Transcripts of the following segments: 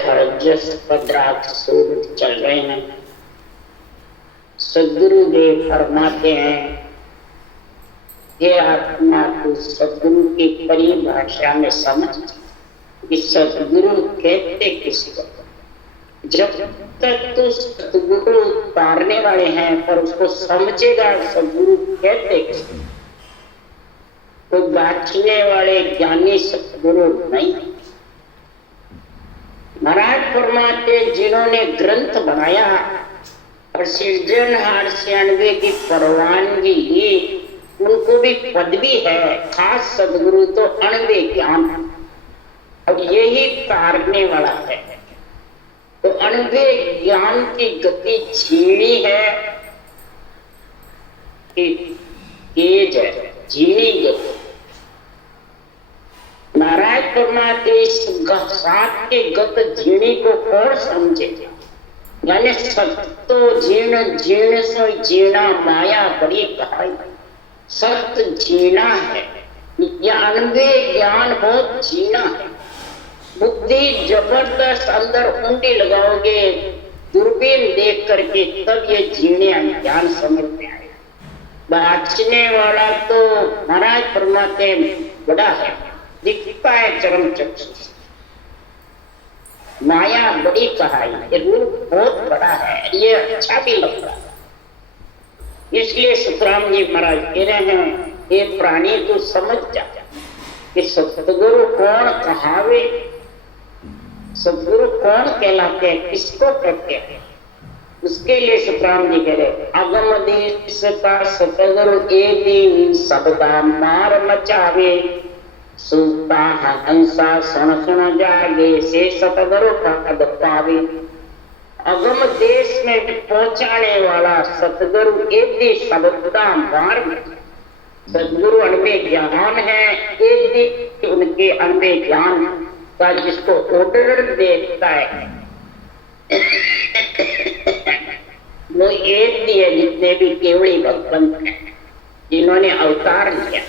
हरजस पदार्थ सूरज चल रहे हैं। सदगुरुदेव फरमाते हैं, ये आत्मा को सदगुरु की परिभाषा में समझ कि सदगुरु कहते किसको। जब तक तो सदगुरु उतारने वाले हैं पर उसको समझेगा सदगुरु कहते किसको, तो बांचने वाले ज्ञानी सदगुरु नहीं। महाराज फरमाते, जिन्होंने ग्रंथ बनाया और सृजनहार से अनवे की परवानगी ली, उनको भी पदवी है खास सदगुरु तो अनवे ज्ञान, और यही तारने वाला है। तो अनवे ज्ञान की गति झीणी है कि तेज है, झीणी गति। नारायण फरमाते, इस सात के गत झीणी को कौन समझे, यानी सत्तो जीर्ण जीर्ण सो जीर्णा माया बड़ी कहाई। सत्य जीना है, यह अनवे ज्ञान बहुत जीना है। बुद्धि जबरदस्त अंदर उंडी लगाओगे दूरबीन देख करके, तब ये जीने ज्ञान समझ में आएगा। बाँचने वाला तो महाराज फरमाते बड़ा है, दिखता है चरम चक्षु से। माया बड़ी कहाई, ये रूप बहुत बड़ा है, ये अच्छा भी लग रहा है। इसलिए सुखराम जी महाराज कह रहे हैं, ये प्राणी तू समझ जा कि सतगुरु कौन कहावे, सदगुरु कौन कहलाते हैं, किसको कहते हैं। उसके लिए सुखराम जी कह रहे, अगम देश का सतगुरु एक दिन सबका मार मचावे, सूता हंसा सुन सुन जागे से सतगुरु पद पावे। अगम देश में पहुंचाने वाला सतगुरु एक दिन सबका मार मचावे। सदगुरु अनवे ज्ञान है, एक दिन उनके अनवे ज्ञान का जिसको ऑर्डर देता है वो एक दिए, जितने भी केवड़ी भगवंत हैं जिन्होंने अवतार लिया,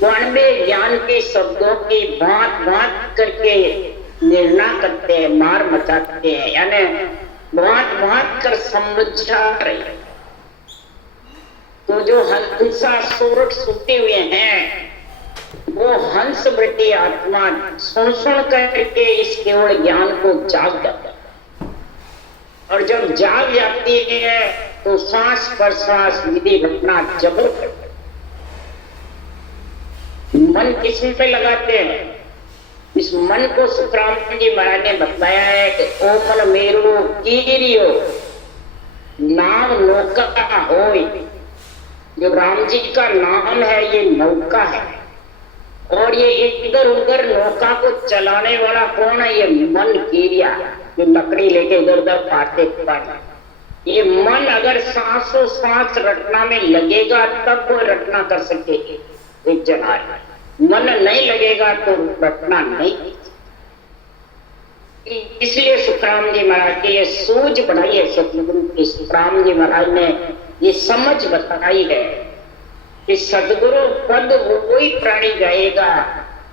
वो अनवे ज्ञान के शब्दों की बात बात करके निर्णय करते हैं, मार मचाते हैं, यानी बात बात कर समझा रहे। तो जो हंसा सोरठ सुते हुए हैं, वो हंस वृत्ति आत्मा सुन सुन करके इस केवल ज्ञान को जाग जाता है। और जब जाग जाती है तो श्वास प्रश्वास विधि घटना जबर करते। मन किस पे लगाते हैं, इस मन को सुखराम जी महाराज ने बताया है कि ओ मन मेरो कीरियो नाम नौका होय। जो राम जी का नाम है ये नौका है, और ये इधर उधर नौका को चलाने वाला कौन है, ये मन कीरिया, जो लकड़ी लेके इधर उधर काटते काटते। ये मन अगर सांसों सांस रटना में लगेगा तब वो रटना कर सकेगी एक जना। मन नहीं लगेगा तो रटना नहीं। इसलिए सुखराम जी महाराज की ये सूझ बढ़ाई है, सतगुरु की सुखराम जी महाराज ने ये समझ बताई है कि सदगुरु पद वही प्राणी गाएगा,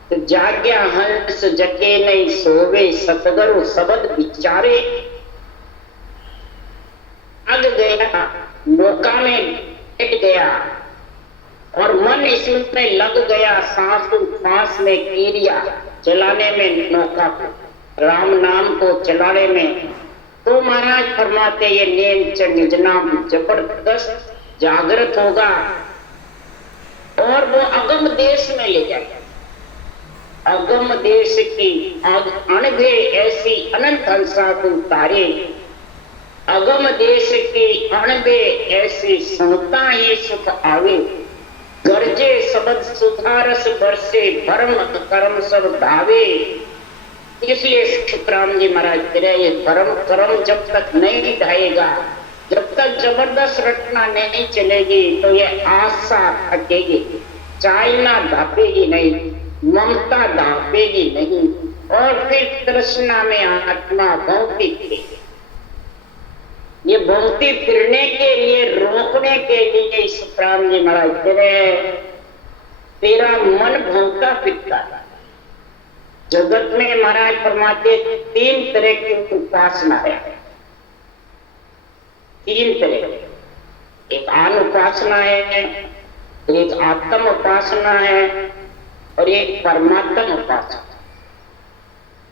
तो जाग्या हंस जके नहीं सोवे, सतगुरु शब्द विचारे। अग गया नौका में बैठ गया और मन इसमें लग गया, सांस में कीरिया चलाने में, नौका को राम नाम को चलाने में। तो महाराज फरमाते ये नेम निजना जबरदस्त जागृत होगा और वो अगम देश में ले जाएगा। अगम देश की अनभे ऐसी अनंत हंसा को तारे, अगम देश की अनभे ऐसी सुनता ही सुख आवे, गर्जे शब्द सुधारस बरसे भरम कर्म सब धावे। इसलिए सुखराम जी महाराज कह रहे, ये भरम कर्म जब तक नहीं ढाएगा, जब तक जबरदस्त रटना नहीं चलेगी तो ये आशा थकेगी, चाइना धापेगी नहीं, ममता धापेगी नहीं, और फिर तृष्णा में आत्मा भौंकती फिरेगी। ये भौंकती फिरने के लिए, रोकने के लिए सुखराम जी महाराज कह रहे, तेरा मन भौंकता फिरता जगत में महाराज फरमाते तीन तरह की उपासना है, तीन तरह। एक आन उपासना है, एक आत्म उपासना है और एक परमात्म उपासना।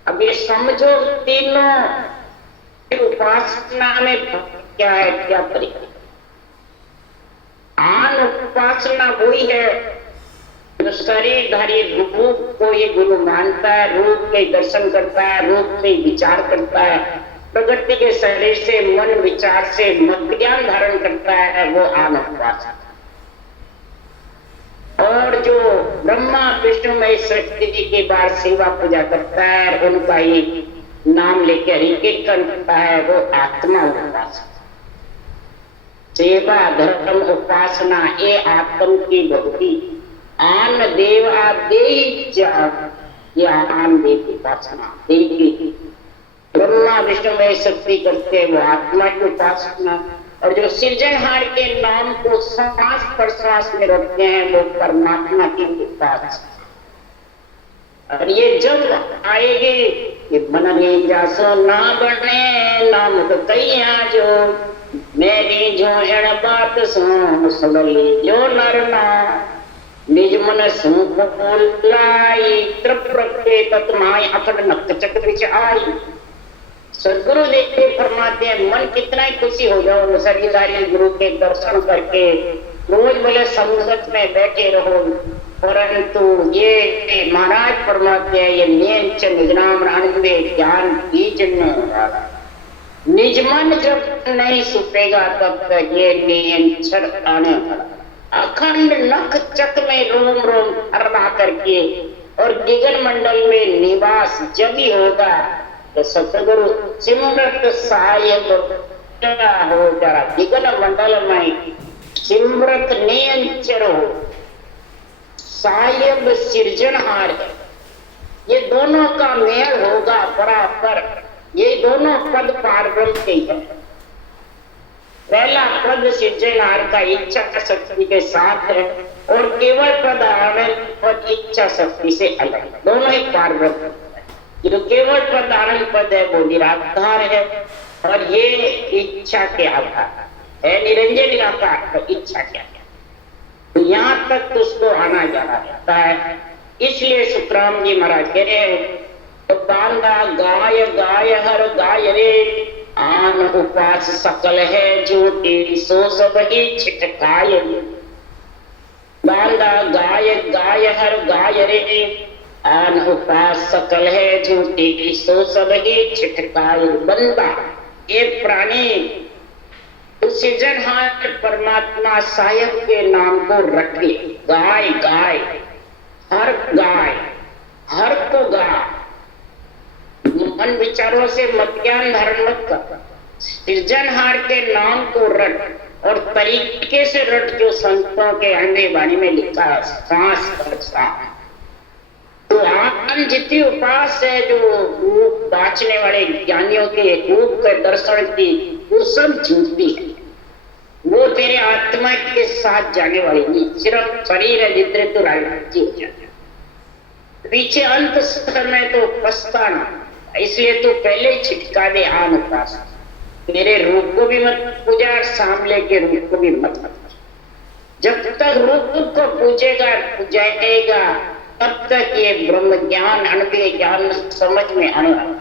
अब ये समझो तीनों उपासना में क्या है, क्या तरीका। आन उपासना वही है जो शरीरधारी रूप को ये गुरु मानता है, रूप के दर्शन करता है, रूप से विचार करता है, प्रकृति के शरीर से मन विचार से मत ज्ञान धारण करता है, वो आन उपासना। और जो ब्रह्मा विष्णु में सृष्टि की बार सेवा पूजा करता है, उनका ही नाम लेकर हरि कीर्तन करता है, वो आत्मा उपासना। सेवा धर्म उपासना ये आत्म की भक्ति। आन देवा देव आन देव उपासना देवी। ब्रह्मा विष्णु में शक्ति करते वो आत्मा की उपासना, और जो सृजनहार के नाम को सांस प्रश्वास में रखते हैं वो परमात्मा की उपासना। और ये जब आएगी ये बन गई जासो ना बने नाम तो कैया जो मेरी जो एण बात सुन ली जो नरना निज मन सुलाई त्रिप्रके तत्माय अखंड नक्त चक्र विच आई। सदगुरु देव फरमाते हैं मन कितना ही खुशी हो जाओ शरीरधारी गुरु के दर्शन करके, रोज बोले संगत में बैठे रहो, परंतु ये महाराज फरमाते हैं ये नियंच निजनाम रानवे ज्ञान बीज निज मन जब नहीं सुपेगा तब तक ये नियंचर आने वाला। अखंड नख चक में रोम रोम हरमा करके और गगन मंडल में निवास जब ही होगा तो सतगुरु सिमरत साहेब हो जरा गगन मंडल में सिमरत नियंचर हो साहेब सृजनहार है। ये दोनों का मेल होगा बराबर। ये दोनों पद पारब्रह्म के है। पहला पद सृजनहार का इच्छा शक्ति के साथ है और केवल पद आनंद पद इच्छा शक्ति से अलग, दोनों ही पारब्रह्म। जो केवल पद आनंद पद है वो निराकार है और ये इच्छा के आधार है, निरंजन निराकार। तो इच्छा क्या है, तो यहाँ तक उसको आना जाना जाता है। इसलिए सुखराम जी महाराज कह रहे हैं तो बांधा गाय गाय हर गाय रे आन उपास सकल है जो तेरी सो सब ही छिटकाय। बांधा गाय गाय हर गाय रे आन उपास सकल है जो तेरी सो सब ही छिटकाय। बंदा ये प्राणी सृजनहार परमात्मा साहेब के नाम को रख ले। गाय गाय गाय हर को गा, मन विचारों से मत ज्ञान धारण मत कर, सृजनहार के नाम को रट और तरीके से रट जो संतों के अंडे बाणी में लिखा है सांस पर सांस। तो आत्म जितनी उपास है जो रूप बाँचने वाले ज्ञानियों के रूप के दर्शन की वो सब झूठी है। वो तेरे आत्मा के साथ जाने वाली नहीं, सिर्फ शरीर है जितने तो राजी हो जाए, पीछे अंत समय तो पछताना। इसलिए तू पहले ही छिटका दे आन उपास। तेरे रूप को भी मत पूजा और सामने के रूप को भी मत। जब तक रूप को पूजेगा पूजाएगा तब तक ये ब्रह्म ज्ञान अनुभव ज्ञान समझ में आने वाला।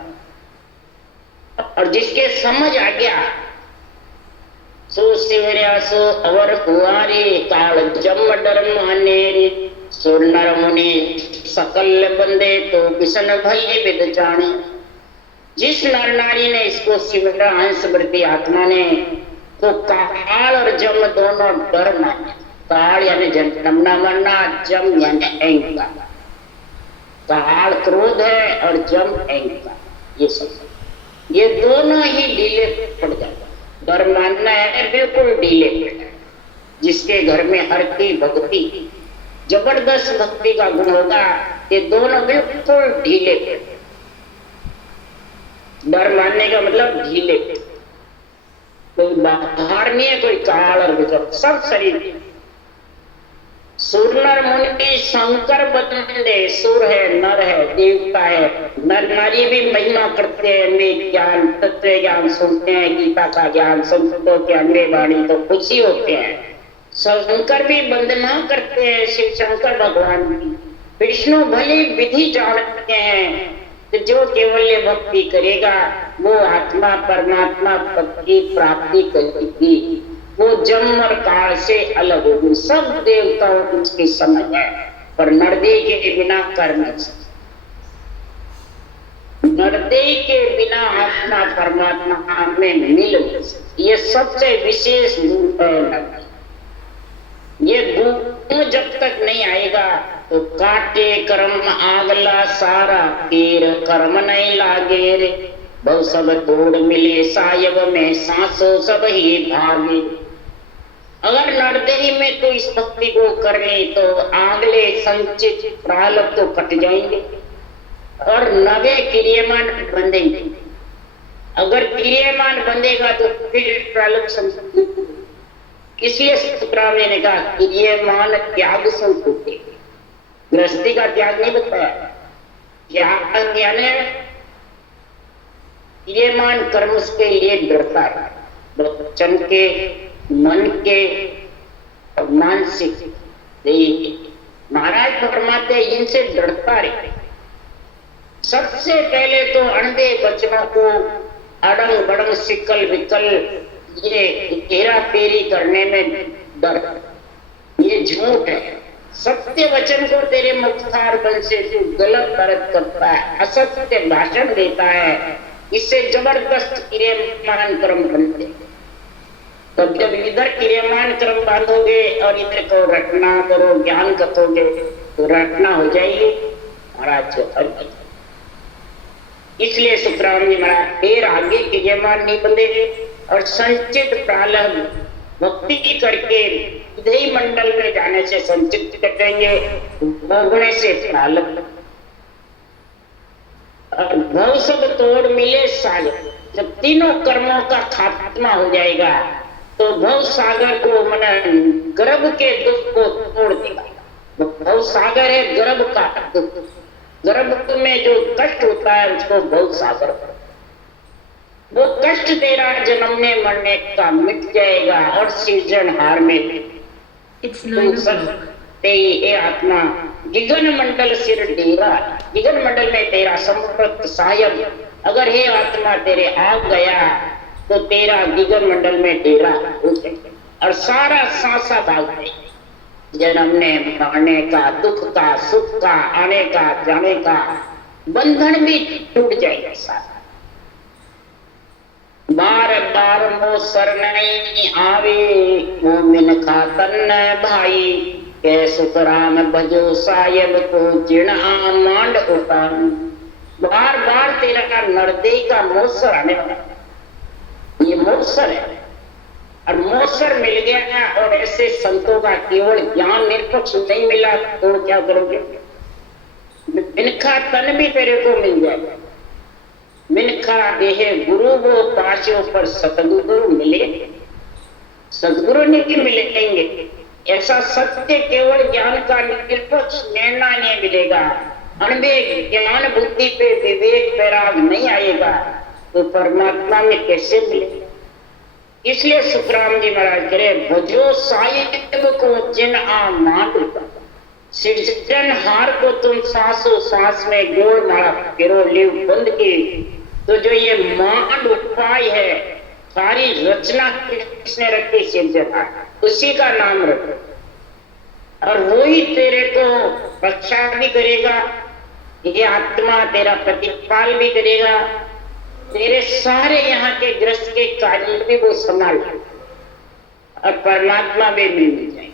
और जिसके समझ आ गया सो शिवरिया सो अवर कुआरी काल जम डरम अनेरी सो नर मुनि सकल बंदे तो किसन भई विद जाने। जिस नर नारी ने इसको शिवरा हंस वृत्ति आत्मा ने तो काल और जम दोनों डर माने। काल यानी जन्म न मरना, जम यानी अहंकार। काल क्रोध है और जम अहंकार, ये सब ये दोनों ही ढीले पड़ जाते। डर मानना है बिल्कुल ढीले पड़ जाए। जिसके घर में हर की भक्ति जबरदस्त भक्ति का गुण होगा ये दोनों बिल्कुल ढीले पड़। डर मानने का मतलब ढीले, कोई बाहर नहीं है, कोई काल और सब शरीर सुर मुनि शंकर बंदे, सुर है, नर है, देवता है, नर नारी भी महिमा करते हैं, वे ज्ञान तत्व ज्ञान सुनते हैं, गीता का ज्ञान संतों के अंगे वाणी तो खुशी होते हैं। शंकर भी वंदना करते हैं, शिव शंकर भगवान की। विष्णु भले विधि जानते हैं, तो जो केवल भक्ति करेगा वो आत्मा परमात्मा पद की प्राप्ति करेगी, वो जन्म और काल से अलग होगी। सब देवताओं को उसकी समझ है, पर नरदेह के बिना कर नहीं सकते। नरदेह के बिना आत्मा परमात्मा में मिल नहीं सकती। ये सबसे विशेष गुण है। ये गुण जब तक नहीं आएगा तो काटे कर्म आगला सारा, तीर कर्म नहीं लागे रे। बहु सब तोड़ मिले सायब में, सांसों सब ही भागे। अगर नरदेही में तो इस भक्ति को कर ले तो आगले संचित प्रारब्ध तो कट जाएंगे और नवे क्रियमान बंधेंगे। अगर क्रियमान बंधेगा तो फिर प्रारब्ध संचित। इसलिए शुक्राचार्य ने कहा क्रियमान त्याग संस्कृति, गृहस्थी का त्याग नहीं बताया। त्याग यानी क्रियमान कर्म उसके लिए डरता है, वचन के, मन के और मानसिक। महाराज फरमाते इनसे डरता रहे। सबसे पहले तो अंधे बच्चों को अड़ंग बड़ंग सिकल विकल ये हेरा फेरी करने में डर, ये झूठ है। सत्य वचन को तेरे मुख्तार बन से तू गलत अर्थ करता है, असत्य भाषण देता है, इससे जबरदस्त क्रियमान कर्म बनते हैं। तो जब इधर क्रियमान कर्म बांधोगे और इधर को रटना करो, ज्ञान करोगे तो रटना हो जाएगी महाराज। इसलिए सुखराम जी महाराज फिर आगे क्रियमान नहीं बंधेंगे और संचित प्रारब्ध भक्ति करके विधेय मंडल में जाने से संचित करेंगे, भोगने से प्रारब्ध। और भव सब तोड़ मिले सागर, जब तीनों कर्मों का खात्मा हो जाएगा तो भव सागर को मना गर्भ के दुख को तोड़ देगा। भव सागर है गर्भ का दुख, गर्भ में जो कष्ट होता है उसको भव सागर, वो कष्ट तेरा जन्मने मरने का मिट जाएगा और सृजनहार में ए आत्मा गिगन मंडल सिर डेरा, गिगन मंडल में तेरा संपर्क सायब। अगर हे आत्मा तेरे आ गया तो तेरा गिगन मंडल में डेरा हो जाएगा और सारा सांसा भाग जाएगा। जन्मने मरने का, दुख का, सुख का, आने का जाने का बंधन भी टूट जाएगा सारा। बार बार मो शरणाई आवे, मोमिन खातन भाई, के सुखराम भजो सायब को जिण मांड उतान। बार बार तेरा नरदेह का मोसर आने वाला, ये मोसर है। और मोसर मिल गया और ऐसे संतों का केवल ज्ञान निरपेक्ष नहीं मिला तो क्या करोगे? मिनखा तन भी तेरे को मिल जाएगा। मिनखा देह गुरु वो पाशों पर सतगुरु मिले, सदगुरु नहीं मिलेंगे। ऐसा सत्य केवल ज्ञान का निरपेक्ष निर्णय नहीं मिलेगा, अनविवेक ज्ञान बुद्धि पे विवेक वैराग नहीं आएगा तो परमात्मा में कैसे मिलेगा? इसलिए सुखराम जी महाराज करे भजो साहिब को जिन मान, सृजनहार को तुम सांसों सांस में गोड़ मारा फिरो लिव बंद की। तो जो ये मांड उपाय है, सारी रचना किसने रखी? सृजनहार, उसी का नाम रखो और वही तेरे को रक्षा भी करेगा। ये आत्मा तेरा प्रतिपाल भी करेगा, तेरे सारे यहाँ के ग्रस्त के कार्य भी वो संभाल और परमात्मा भी मिल जाएंगे।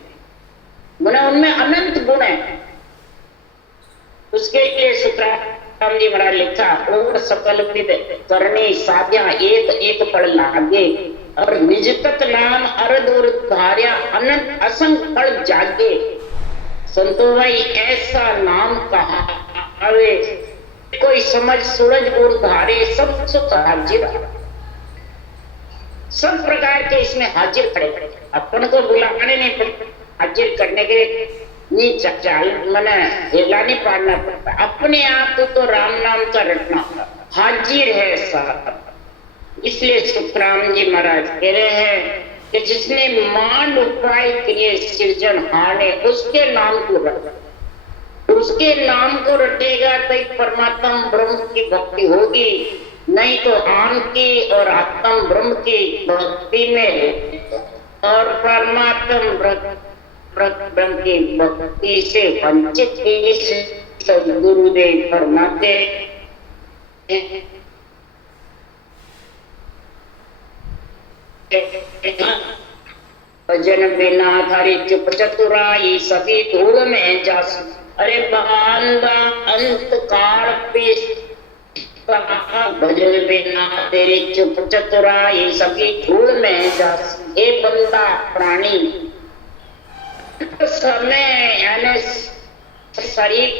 बोला उनमें अनंत गुण है। उसके लिए सुखराम जी महाराज लिखा और सकल विद करनी साध्या एक एक पढ़ लागे और निजतत नाम अर्ध और धार्या अनंत असंग फल जागे। संतो भाई ऐसा नाम कहा अरे कोई समझ सूरज और धारे सब सुख हाजिर, सब प्रकार के इसमें हाजिर खड़े खड़े। अपन को बुलाने नहीं पड़ते, हाजिर करने के ये चाल मने हेलानी पाड़ना पड़ता, अपने आप तो राम नाम का रटना हाजिर है साहब। इसलिए सुखराम जी महाराज कह रहे हैं कि जिसने मान उपाय किए सिरजन हाने, उसके नाम को रट, उसके नाम को रटेगा तो परमात्मा ब्रह्म की भक्ति होगी, नहीं तो आम की और आत्म ब्रह्म की भक्ति में और परमात्मा ब्रह्म की भक्ति से वंचित सदगुरुदेव फरमाते हैं। भजन बिना थारी चुप चतुराई सभी धूल में जास। अरे बांदा अंत काल पे भजन बिना तेरी चुप चतुराई सभी धूल में जास। ए बंदा प्राणी समय यानी शरीर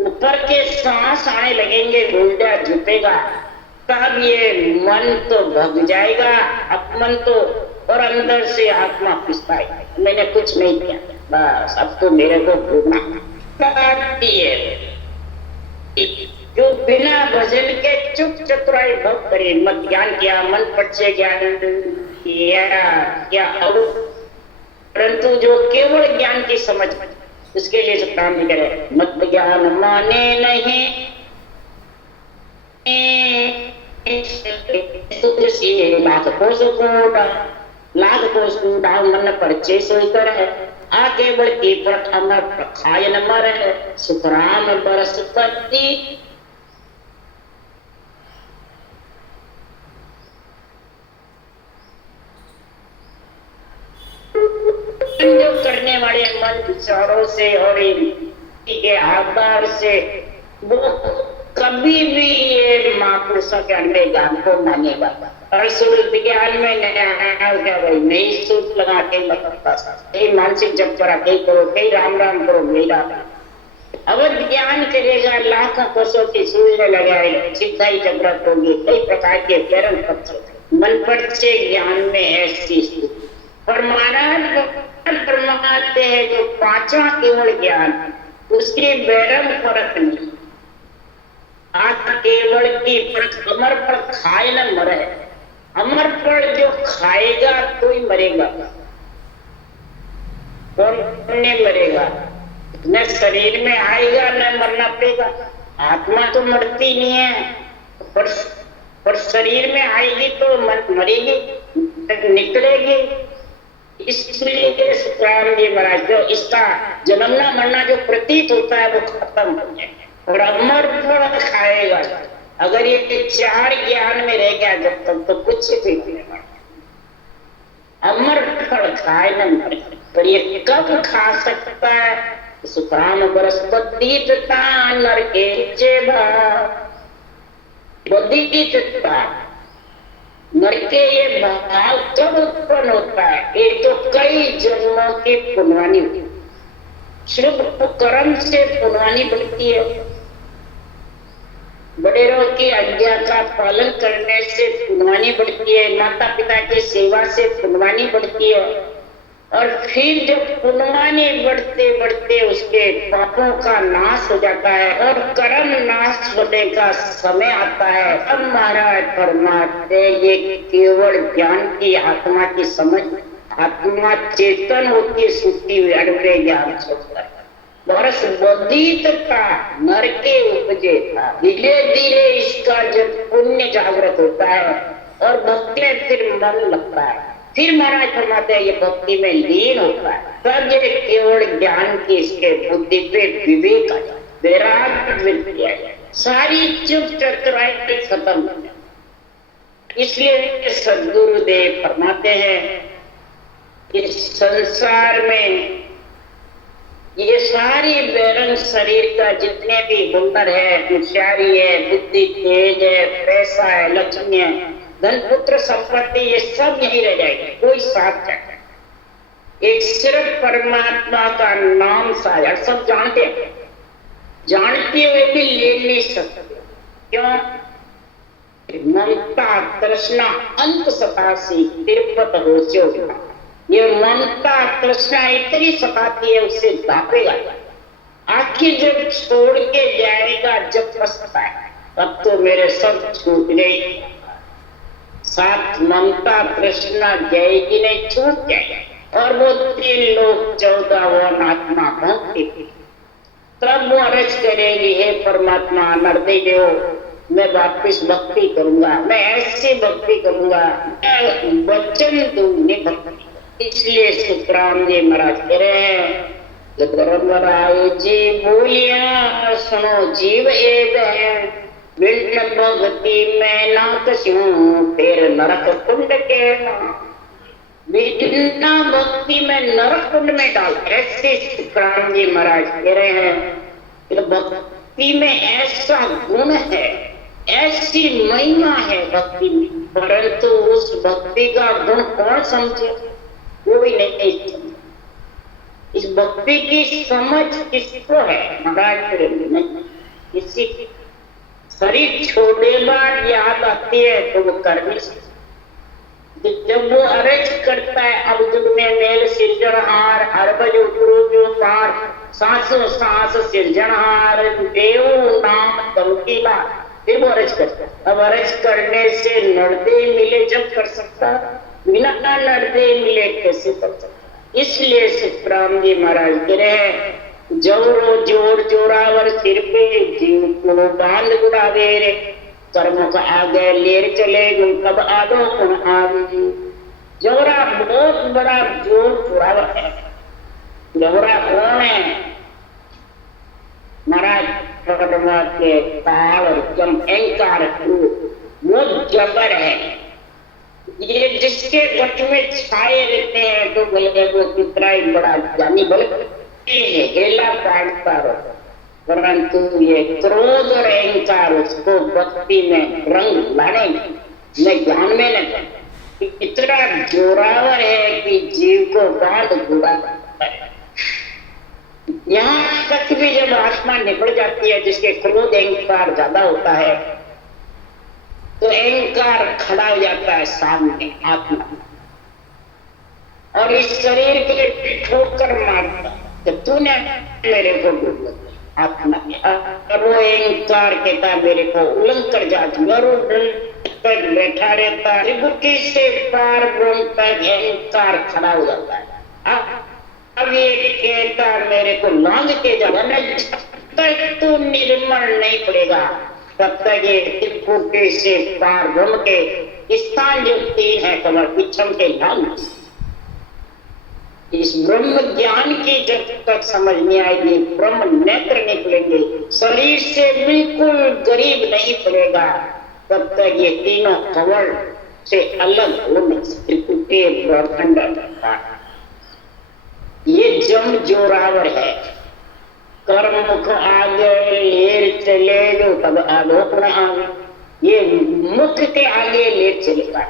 ऊपर के सांस आने लगेंगे, गुंडा झुकेगा, तब ये मन तो भग जाएगा, अपमन तो, और अंदर से आत्मा पिसताएगा, मैंने कुछ नहीं किया, बस अब तो मेरे को भोगना है। जो बिना भजन के चुप चतुराई भोग करे, मत ज्ञान किया, मन पक्षे ज्ञान क्या, परंतु जो केवल ज्ञान की समझ, उसके लिए सब काम नहीं करे। मत ज्ञान माने नहीं लाख कोस कूटा मन परचे सोई कर है, आ केवल की पर अमर प्रखाय न मर है। सुखराम बरसपति जो करने वाले मन विचारों से और के आधार से वो कभी भी ये महापुरुषों के अन्य ज्ञान को मानेगा। और सूर्य विज्ञान में नया भाई नई सूट लगा के बताता, कई मानसिक जप करा, कई करो, कई राम राम करो, मेरा अवध ज्ञान करेगा, लाखों कोसों की सूर्य लगाएगा, सिद्धाई जागृत होगी, कई प्रकार के प्रेरण पक्ष मन पर से ज्ञान में ऐसी स्थिति। और महाराज फरमाते हैं जो पांचवा केवल ज्ञान, उसके बैरम फर्क नहीं, आत्मा केवल की अमर पर खाए न मरे। अमर पर जो खाएगा तो ही मरेगा, कौन नहीं मरेगा, न शरीर में आएगा न मरना पड़ेगा। आत्मा तो मरती नहीं है, पर शरीर में आएगी तो मरेगी, निकलेगी। इसलिए सुखराम जी महाराज जो इसका जन्मना मरना जो प्रतीत होता है वो खत्म हो जाए और अमर फल खाएगा। अगर ये चार ज्ञान में रह गया जब तक तो कुछ भी नहीं, अमर फल खाए न मरे। पर ये कब खा सकता है? सुखराम बरसपति नर के नर के ये भाव कब उत्पन्न होता है? ये तो कई जन्मों की पुनवानी होती है, शुभ कर्म से पुनवानी बढ़ती है, बड़ेरों की आज्ञा का पालन करने से पुनवानी बढ़ती है, माता पिता की सेवा से पुनवानी बढ़ती है। और फिर जब पुनवानी बढ़ते बढ़ते उसके पापों का नाश हो जाता है और कर्म नाश होने का समय आता है, अब महाराज फरमाते ये केवल ज्ञान की आत्मा की समझ, आत्मा चेतन होती सुखती हुई अड़बड़े ज्ञान सोचता है। वर्ष बदीत का नर के उपजे था, धीरे धीरे इसका जब पुण्य जागृत होता है और भक्ति में फिर मन लगता है, फिर महाराज फरमाते हैं ये भक्ति में लीन होता है, तब ये केवल ज्ञान की इसके बुद्धि पे विवेक आ जाए, वैराग्य वृद्धि आ जाए, सारी चुप चतुराई खत्म हो जाए। इसलिए सदगुरुदेव फरमाते हैं इस संसार में ये सारी बैरंग शरीर का जितने भी हुनर है, होशियारी है, बुद्धि तेज है, पैसा है, लक्ष्मी है, धन पुत्र संपत्ति, ये सब यही रह जाएगी, कोई साथ जाएगा। एक सिर्फ परमात्मा का नाम साया, सब जानते हैं, जानते हुए भी ले नहीं सकते। क्यों? ममता तृष्णा अंत सतासी तिरपत हो, ये ममता तृष्णा इतनी सताती है, उससे दापेगा। आखिर जब छोड़ के जाएगा, जब पछताएगा, तब तो मेरे सब छूट गई। साथ ममता तृष्णा जाएगी नहीं, छूट जाएगा। और वो 3 लोग 14 वन आत्मा भोगती थी। तब वो अर्ज करेगी, हे परमात्मा नरदे देव, मैं वापिस भक्ति करूंगा, मैं ऐसी भक्ति करूंगा, मैं वचन दूंगी भक्ति। इसलिए सुखराम जी महाराज कह रहे हैं, धर्मराय जी बोलिया सुनो जीव एक है, बिन भक्ति में ना कसूं, फिर नरक कुंड के बिना भक्ति में नरक कुंड में डाल। ऐसे सुखराम जी महाराज कह रहे हैं, भक्ति में ऐसा गुण है, ऐसी महिमा है भक्ति में, परंतु उस भक्ति का गुण कौन समझे? कोई नहीं समझे। इस भक्ति की समझ किसको है? महाराज नहीं, किसी शरीर छोड़े बाद याद आती है तो वो कर नहीं सकता। जब वो अर्ज करता है, अब जुग में मेल सिरजनहार, अरबज उपरो पार, सांसों सांस सिरजनहार, देव नाम दमकीला, फिर वो अर्ज करता है। अब अर्ज करने से नर्दे मिले जब कर सकता, बिना नर्दे मिले कैसे कर सकता? इसलिए सुखराम जी महाराज कह रहे हैं, जोरो जोर जोरावर सिर पे, जीव को बांध गुड़ावे रे, कर्म का आगे लेर चले, कब आदो कौन आगे। जोरा बहुत बड़ा जोर जोरावर है। जोरा कौन है? महाराज परमात्मा के काल और जम अहंकार वो जबर है। ये जिसके वश में छाए रहते हैं तो बोले वो कितना ही बड़ा ज्ञानी, बोले हेला काटता रहो, परंतु ये क्रोध और अहंकार उसको भक्ति में रंग लाने में ज्ञान में नहीं, इतना जोरावर है कि जीव को बांध गुड़ा है। यहाँ तक भी जब आत्मा निकल जाती है, जिसके क्रोध अहंकार ज्यादा होता है, तो अहंकार खड़ा हो जाता है सामने आत्मा, और इस शरीर के ठोकर मारता, तो तूने मेरे को आत्मा, और वो अहंकार कहता मेरे को उल्लंघन कर जाती, तक बैठा रहता है, त्रिभुटी से पार ब्रह्म तक अहंकार खड़ा हो जाता है। अब ये कहता मेरे को लांग के जाना, जब तक तू निर्मल नहीं पड़ेगा, तब तक ये त्रिभुटी से पार ब्रह्म के स्थान जो 3 है, कमर पिछम के लांग, इस ब्रह्म ज्ञान की जब तक समझ नहीं आएगी, ब्रह्म नेत्र निकलेंगे, शरीर से बिल्कुल गरीब नहीं पड़ेगा, तब तक ये तीनों कवल से अलग हो नहीं सकते। ये जम जोरावर है। कर्म मुख आगे लेर चले जो तब आलोक न आगे, ये मुख के आगे लेर चलेगा।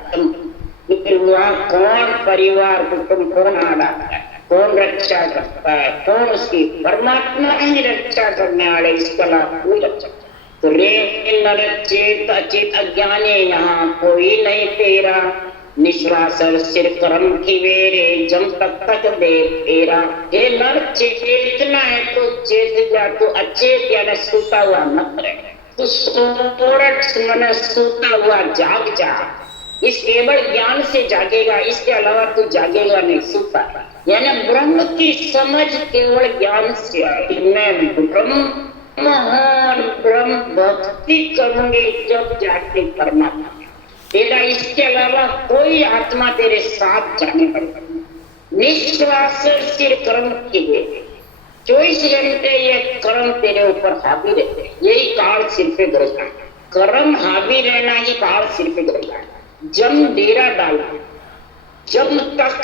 फिर वहां कौन परिवार कुटुंब कौन आड़ा है, कौन रक्षा करता है, कौन उसकी? परमात्मा ही रक्षा करने वाले, इसके अलावा कोई रक्षा। तो रे नर चेत अचेत अज्ञाने, यहाँ कोई नहीं तेरा, निश्वास सिर कर्म की वेरे, जम तक तक दे तेरा। हे नर चेतना है तो चेत जा, तो अचेत यानी सूता हुआ मत रहे, तो सोरठ मन सूता हुआ जाग जा। इस केवल ज्ञान से जागेगा, इसके अलावा तो जागेगा नहीं, सूता। यानी ब्रह्म की समझ केवल ज्ञान से आए। मैं ब्रह्म महान ब्रह्म भक्ति करूंगी जब जाके परमात्मा तेरा, इसके अलावा कोई आत्मा तेरे साथ जाने पड़ेगा। निश्वास सिर कर्म किए, 24 घंटे ये कर्म तेरे ऊपर हावी रहते, यही काल सिर पे गरजना, कर्म हावी रहना ही काल सिर पे गरजना। जम डेरा डाला, जम तक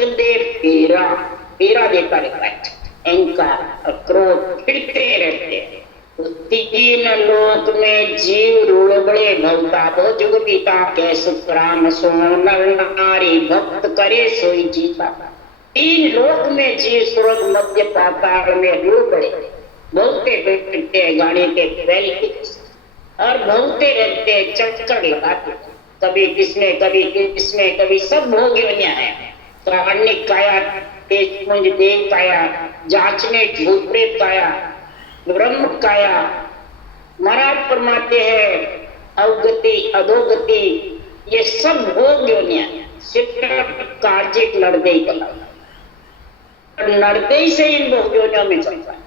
दे पेरा, पेरा देता रहता है, अहंकार और क्रोध फिरते रहते हैं। 3 लोक में जीव रूढ़ बड़े भवता वो जुग बीता, के सुखराम सो नर नारी भक्त करे सोई जीता। 3 लोक में जीव स्वर्ग मध्य पाताल में रूढ़ बड़े, भवते फिरते गाड़ी के बैल की, और भवते रहते चक्कर लगाते, कभी किसमें कभी किसमें, कभी सब भोग है। कार्णिक काया, तेजपुंज देव काया, जांचने भूत प्रेत काया, ब्रह्म काया, महाराज फरमाते हैं अवगति अधोगति ये सब भोग योनियां सिर्फ कार्जिक नरदेय कहलाता है। नरदेय से इन भोग योनियों में चलता है।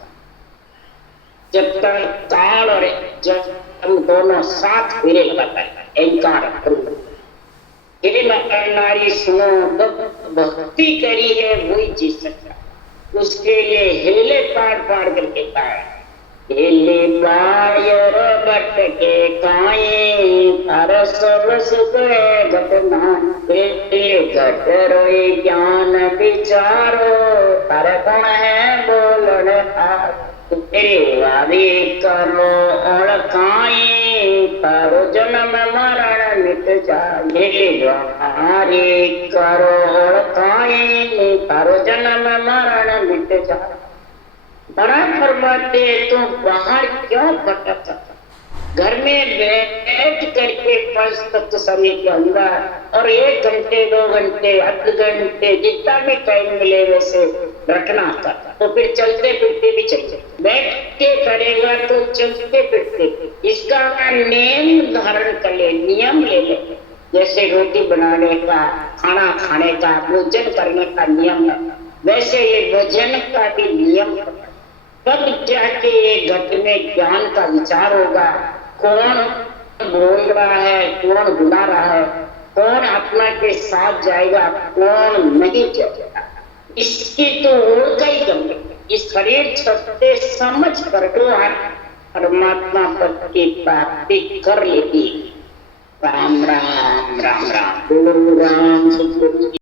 जब तक काल और जब हम दोनों साथ फेरे लगाता है अहंकार हे नारी सुनो, भक्ति करी है वही जीत सकता। उसके लिए हेले पार पार कर कहता है हेले बायर बट के काए पर सब सुख है घटना हेले घट रोए ज्ञान विचारो पर कौन है बोलन तेरे वादे करो और काए तारो जन्म मरण मिट जाए वारे करो और काए तारो जन्म मरण मिट जाए। बड़ा फरमाते तुम बाहर क्यों भटकता, घर में बैठ करके 5 तत्व समय के अंदर और 1 घंटे 2 घंटे आध घंटे जितना भी टाइम मिले वैसे रटना कर, तो फिर चलते फिरते भी चलते, बैठ के करेगा तो चलते फिरते इसका नियम धारण कर ले, नियम ले ले। जैसे रोटी बनाने का, खाना खाने का, भोजन करने का नियम है, वैसे ये भोजन का भी नियम है। तब जाके ये घट में ज्ञान का विचार होगा, कौन बोल रहा है, कौन बुला रहा है, कौन आत्मा के साथ जाएगा, कौन नहीं जाएगा। इसकी तो और कई गंभीर, इस शरीर छत्ते समझ कर तो परमात्मा पद की प्राप्ति कर लेती। राम राम राम राम, गुरु राम।